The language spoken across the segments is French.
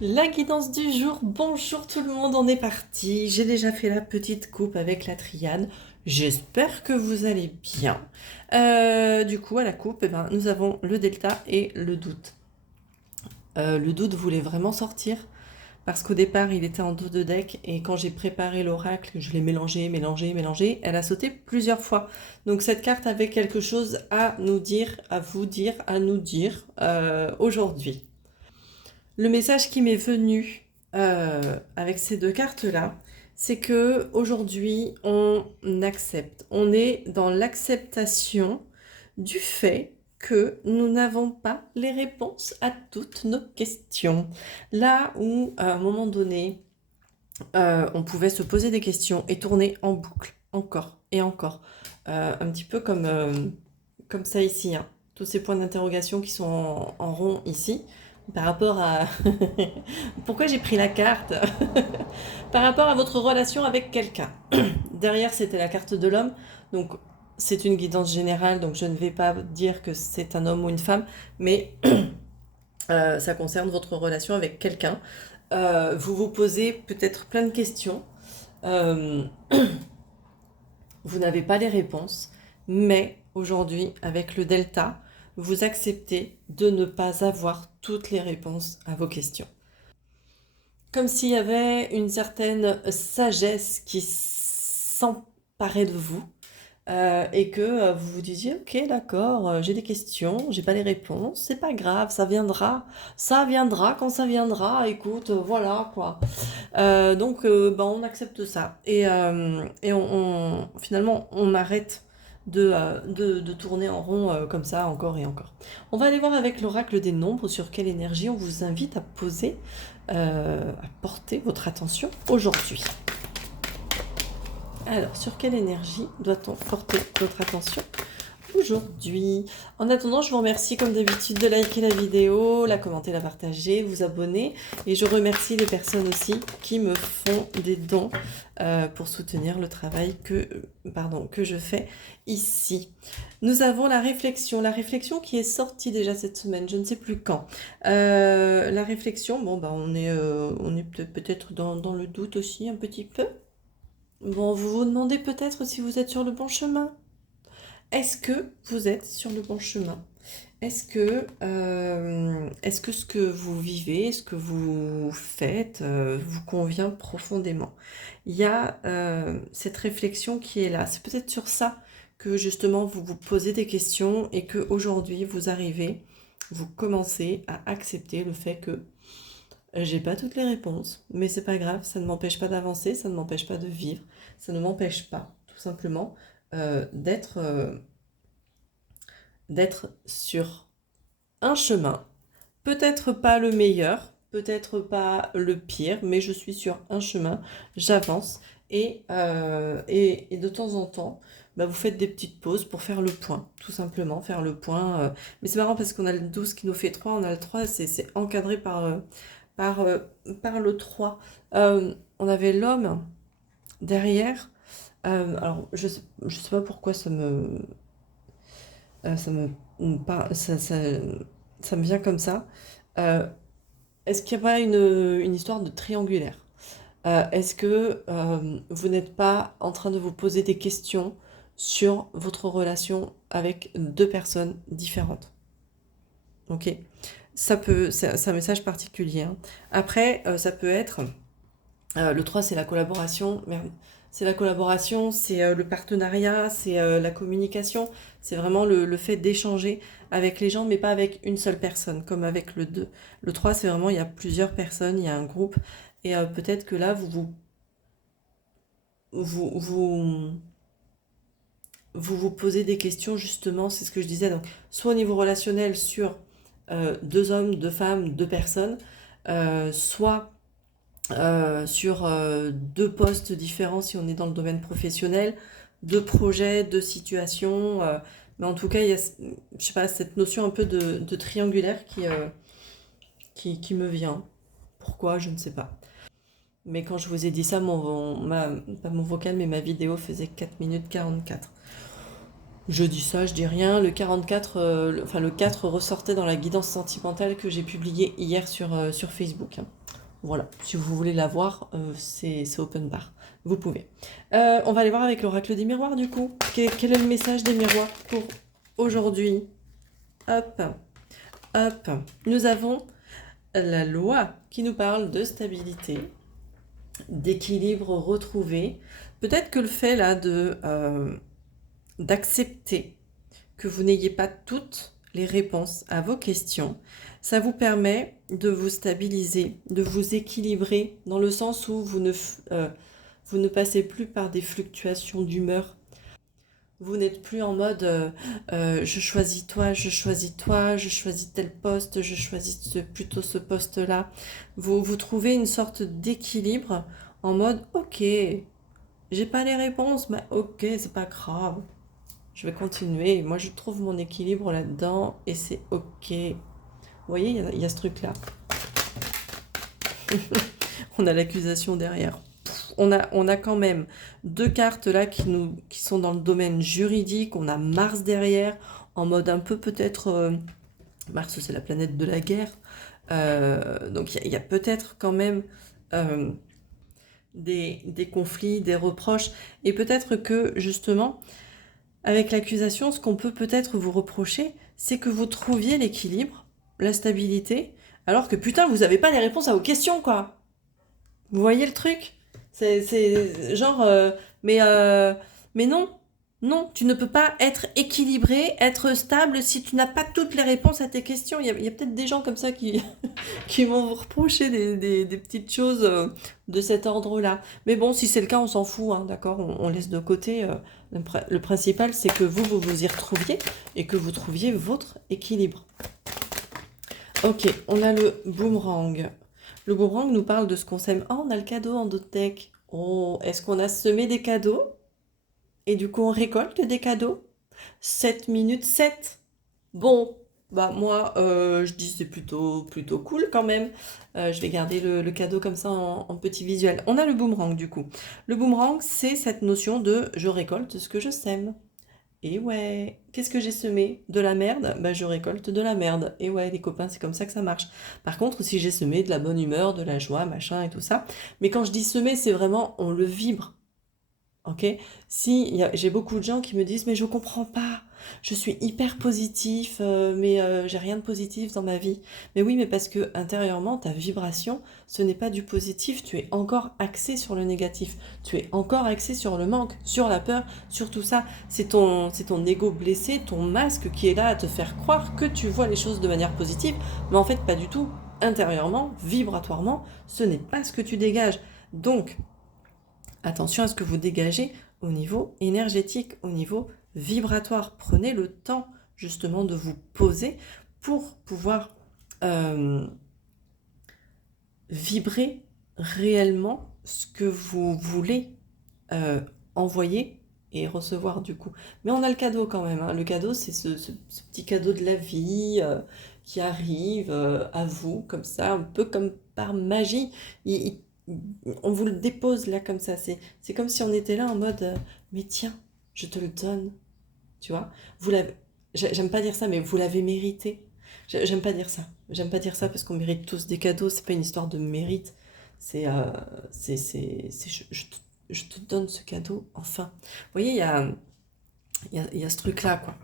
La guidance du jour, bonjour tout le monde, on est parti. J'ai déjà fait la petite coupe avec la triade. J'espère que vous allez bien. Du coup, à la coupe, nous avons le delta et le doute. Le doute voulait vraiment sortir parce qu'au départ, il était en dos de deck et quand j'ai préparé l'oracle, je l'ai mélangé, elle a sauté plusieurs fois. Donc cette carte avait quelque chose à nous dire, à vous dire, à nous dire aujourd'hui. Le message qui m'est venu avec ces deux cartes-là, c'est que aujourd'hui on accepte. On est dans l'acceptation du fait que nous n'avons pas les réponses à toutes nos questions. Là où, à un moment donné, on pouvait se poser des questions et tourner en boucle, encore et encore. Un petit peu comme ça ici, hein. Tous ces points d'interrogation qui sont en rond ici, par rapport à... Pourquoi j'ai pris la carte? Par rapport à votre relation avec quelqu'un. Derrière, c'était la carte de l'homme, donc c'est une guidance générale, donc je ne vais pas dire que c'est un homme ou une femme, mais ça concerne votre relation avec quelqu'un. Vous vous posez peut-être plein de questions. Euh, vous n'avez pas les réponses, mais aujourd'hui, avec le delta, vous acceptez de ne pas avoir toutes les réponses à vos questions. Comme s'il y avait une certaine sagesse qui s'emparait de vous et que vous vous disiez, ok, d'accord, j'ai des questions, j'ai pas les réponses, c'est pas grave, ça viendra quand ça viendra, écoute, voilà quoi. On accepte ça. Finalement, on arrête de tourner en rond comme ça encore et encore. On va aller voir avec l'oracle des nombres sur quelle énergie on vous invite à poser, à porter votre attention aujourd'hui. Alors, sur quelle énergie doit-on porter votre attention aujourd'hui? En attendant, je vous remercie comme d'habitude de liker la vidéo, la commenter, la partager, vous abonner. Et je remercie les personnes aussi qui me font des dons pour soutenir le travail que je fais ici. Nous avons la réflexion qui est sortie déjà cette semaine, je ne sais plus quand. La réflexion, on est peut-être dans le doute aussi un petit peu. Bon, vous vous demandez peut-être si vous êtes sur le bon chemin. Est-ce que vous êtes sur le bon chemin? Est-ce que ce que vous vivez, ce que vous faites, vous convient profondément? Il y a cette réflexion qui est là. C'est peut-être sur ça que justement vous vous posez des questions et que aujourd'hui vous commencez à accepter le fait que j'ai pas toutes les réponses, mais c'est pas grave, ça ne m'empêche pas d'avancer, ça ne m'empêche pas de vivre, ça ne m'empêche pas, tout simplement, d'être sur un chemin. Peut-être pas le meilleur, peut-être pas le pire, mais je suis sur un chemin, j'avance et de temps en temps, vous faites des petites pauses pour faire le point, tout simplement, faire le point. Mais c'est marrant parce qu'on a le 12 qui nous fait 3, on a le 3, c'est encadré par, euh, par le 3. On avait l'homme derrière. Alors, je sais pas pourquoi ça me, pas, ça me vient comme ça. Euh, Est-ce qu'il n'y a pas une histoire de triangulaire? Est-ce que vous n'êtes pas en train de vous poser des questions sur votre relation avec deux personnes différentes? Ok, c'est un message particulier, hein. Après, ça peut être le 3, c'est la collaboration. Merde. C'est la collaboration, c'est le partenariat, c'est la communication. C'est vraiment le fait d'échanger avec les gens, mais pas avec une seule personne, comme avec le 2. Le 3, c'est vraiment, il y a plusieurs personnes, il y a un groupe. Et peut-être que là, vous, vous, vous posez des questions, justement, c'est ce que je disais. Donc, soit au niveau relationnel sur deux hommes, deux femmes, deux personnes, soit sur deux postes différents si on est dans le domaine professionnel, deux projets, deux situations. Mais en tout cas, il y a, je sais pas, cette notion un peu de triangulaire qui me vient. Pourquoi, je ne sais pas. Mais quand je vous ai dit ça, pas mon vocal, mais ma vidéo faisait 4 minutes 44. Je dis ça, je dis rien. Le 44, enfin le 4 ressortait dans la guidance sentimentale que j'ai publiée hier sur Facebook, hein. Voilà, si vous voulez la voir, c'est open bar. Vous pouvez. On va aller voir avec l'oracle des miroirs du coup. Quel est le message des miroirs pour aujourd'hui? Hop, hop. Nous avons la loi qui nous parle de stabilité, d'équilibre retrouvé. Peut-être que le fait là d'accepter que vous n'ayez pas toutes les réponses à vos questions, ça vous permet de vous stabiliser, de vous équilibrer dans le sens où vous ne passez plus par des fluctuations d'humeur. Vous n'êtes plus en mode je choisis toi, je choisis toi, je choisis tel poste, je choisis plutôt ce poste-là. Vous trouvez une sorte d'équilibre en mode ok, j'ai pas les réponses, mais ok, c'est pas grave. Je vais continuer. Moi, je trouve mon équilibre là-dedans et c'est ok. Vous voyez, il y a ce truc-là. On a l'accusation derrière. On a quand même deux cartes là qui sont dans le domaine juridique. On a Mars derrière, en mode un peu peut-être... Mars, c'est la planète de la guerre. Donc, il y a peut-être quand même des conflits, des reproches. Et peut-être que, justement... Avec l'accusation, ce qu'on peut peut-être vous reprocher, c'est que vous trouviez l'équilibre, la stabilité, alors que putain, vous n'avez pas les réponses à vos questions, quoi. Vous voyez le truc? C'est genre, mais non, non, tu ne peux pas être équilibré, être stable si tu n'as pas toutes les réponses à tes questions. Il y a peut-être des gens comme ça qui, qui vont vous reprocher des petites choses de cet ordre-là. Mais bon, si c'est le cas, on s'en fout, hein, d'accord? On laisse de côté. Le principal, c'est que vous y retrouviez et que vous trouviez votre équilibre. Ok, on a le boomerang. Le boomerang nous parle de ce qu'on sème. Oh, on a le cadeau en dos de deck. Oh, est-ce qu'on a semé des cadeaux? Et du coup, on récolte des cadeaux? 7 minutes 7. Bon, bah moi, je dis c'est plutôt cool quand même. Je vais garder le cadeau comme ça en petit visuel. On a le boomerang du coup. Le boomerang, c'est cette notion de je récolte ce que je sème. Et ouais, qu'est-ce que j'ai semé? De la merde? Bah je récolte de la merde. Et ouais, les copains, c'est comme ça que ça marche. Par contre, si j'ai semé de la bonne humeur, de la joie, machin et tout ça, mais quand je dis semer, c'est vraiment, on le vibre. Ok? Si, j'ai beaucoup de gens qui me disent, mais je comprends pas, je suis hyper positif, mais j'ai rien de positif dans ma vie. Mais oui, mais parce que intérieurement, ta vibration, ce n'est pas du positif, tu es encore axé sur le négatif, tu es encore axé sur le manque, sur la peur, sur tout ça. C'est ton ego blessé, ton masque qui est là à te faire croire que tu vois les choses de manière positive, mais en fait, pas du tout. Intérieurement, vibratoirement, ce n'est pas ce que tu dégages. Donc, attention à ce que vous dégagez au niveau énergétique, au niveau vibratoire. Prenez le temps justement de vous poser pour pouvoir vibrer réellement ce que vous voulez envoyer et recevoir du coup. Mais on a le cadeau quand même, hein. Le cadeau, c'est ce petit cadeau de la vie qui arrive à vous comme ça, un peu comme par magie. On vous le dépose là comme ça. C'est comme si on était là en mode mais tiens, je te le donne. Tu vois? Vous l'avez. J'aime pas dire ça, mais vous l'avez mérité. J'aime pas dire ça. J'aime pas dire ça parce qu'on mérite tous des cadeaux. C'est pas une histoire de mérite. Je te donne ce cadeau enfin. Vous voyez, il y a ce truc-là, quoi.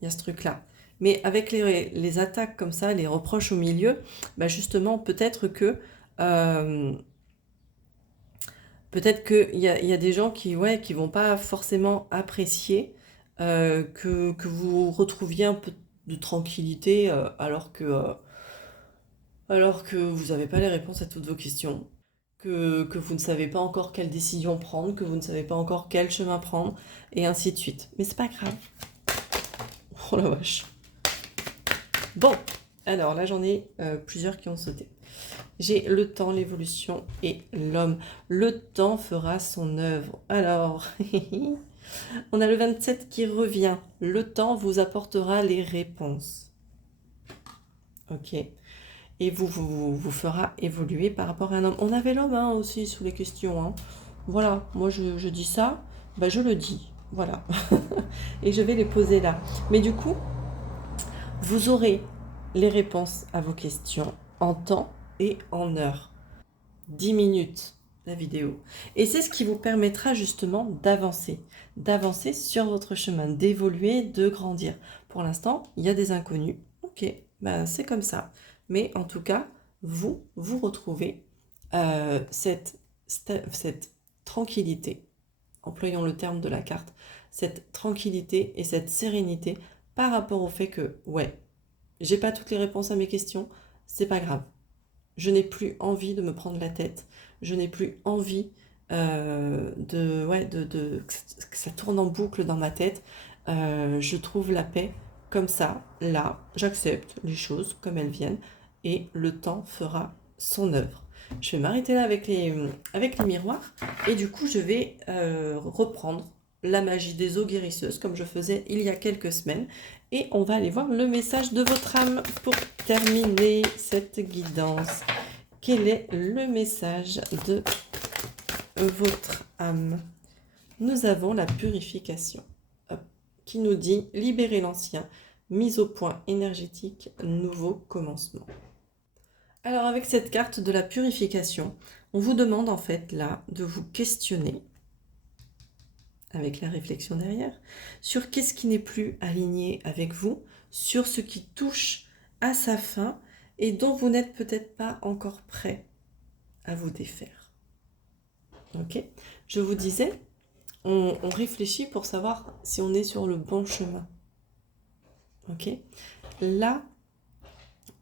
Il y a ce truc-là. Mais avec les attaques comme ça, les reproches au milieu, bah justement, peut-être qu'il y a des gens qui vont pas forcément apprécier que vous retrouviez un peu de tranquillité alors que vous n'avez pas les réponses à toutes vos questions, que vous ne savez pas encore quelle décision prendre, que vous ne savez pas encore quel chemin prendre, et ainsi de suite. Mais c'est pas grave. Oh la vache. Bon, alors là j'en ai plusieurs qui ont sauté. J'ai le temps, l'évolution et l'homme. Le temps fera son œuvre. Alors, on a le 27 qui revient. Le temps vous apportera les réponses. Ok. Et vous fera évoluer par rapport à un homme. On avait l'homme aussi sous les questions, hein. Voilà, moi je dis ça, bah je le dis. Voilà. Et je vais les poser là. Mais du coup, vous aurez les réponses à vos questions en temps et en heure. 10 minutes la vidéo. Et c'est ce qui vous permettra justement d'avancer sur votre chemin, d'évoluer, de grandir. Pour l'instant, il y a des inconnus. Ok, ben c'est comme ça. Mais en tout cas, vous retrouvez cette tranquillité, employons le terme de la carte, cette tranquillité et cette sérénité par rapport au fait que, ouais, j'ai pas toutes les réponses à mes questions, c'est pas grave. Je n'ai plus envie de me prendre la tête. Je n'ai plus envie que ça tourne en boucle dans ma tête. Je trouve la paix comme ça, là. J'accepte les choses comme elles viennent et le temps fera son œuvre. Je vais m'arrêter là avec les miroirs et du coup je vais reprendre la magie des eaux guérisseuses comme je faisais il y a quelques semaines et on va aller voir le message de votre âme pour terminer cette guidance. Quel est le message de votre âme? Nous avons la purification qui nous dit libérer l'ancien, mise au point énergétique, nouveau commencement. Alors avec cette carte de la purification, on vous demande en fait là de vous questionner avec la réflexion derrière, sur qu'est-ce qui n'est plus aligné avec vous, sur ce qui touche à sa fin et dont vous n'êtes peut-être pas encore prêt à vous défaire. Ok? Je vous disais, on réfléchit pour savoir si on est sur le bon chemin. Ok? Là,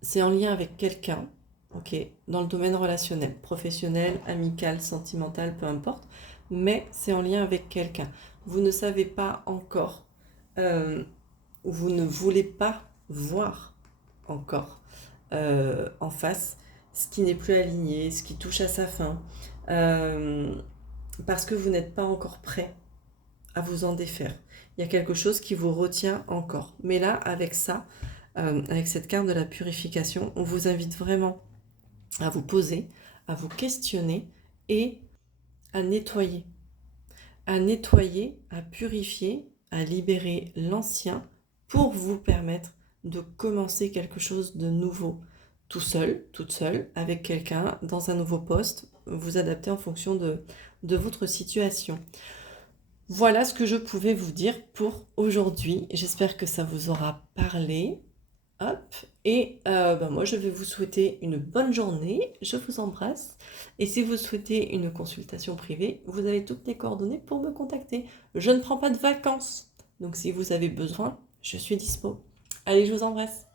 c'est en lien avec quelqu'un, ok, dans le domaine relationnel, professionnel, amical, sentimental, peu importe, mais c'est en lien avec quelqu'un. Vous ne savez pas encore, vous ne voulez pas voir encore en face ce qui n'est plus aligné, ce qui touche à sa fin, parce que vous n'êtes pas encore prêt à vous en défaire. Il y a quelque chose qui vous retient encore. Mais là, avec ça, avec cette carte de la purification, on vous invite vraiment à vous poser, à vous questionner et à nettoyer. À nettoyer, à purifier, à libérer l'ancien pour vous permettre de commencer quelque chose de nouveau. Tout seul, toute seule, avec quelqu'un, dans un nouveau poste, vous adaptez en fonction de votre situation. Voilà ce que je pouvais vous dire pour aujourd'hui. J'espère que ça vous aura parlé. Hop. Et moi, je vais vous souhaiter une bonne journée. Je vous embrasse. Et si vous souhaitez une consultation privée, vous avez toutes les coordonnées pour me contacter. Je ne prends pas de vacances. Donc si vous avez besoin, je suis dispo. Allez, je vous embrasse.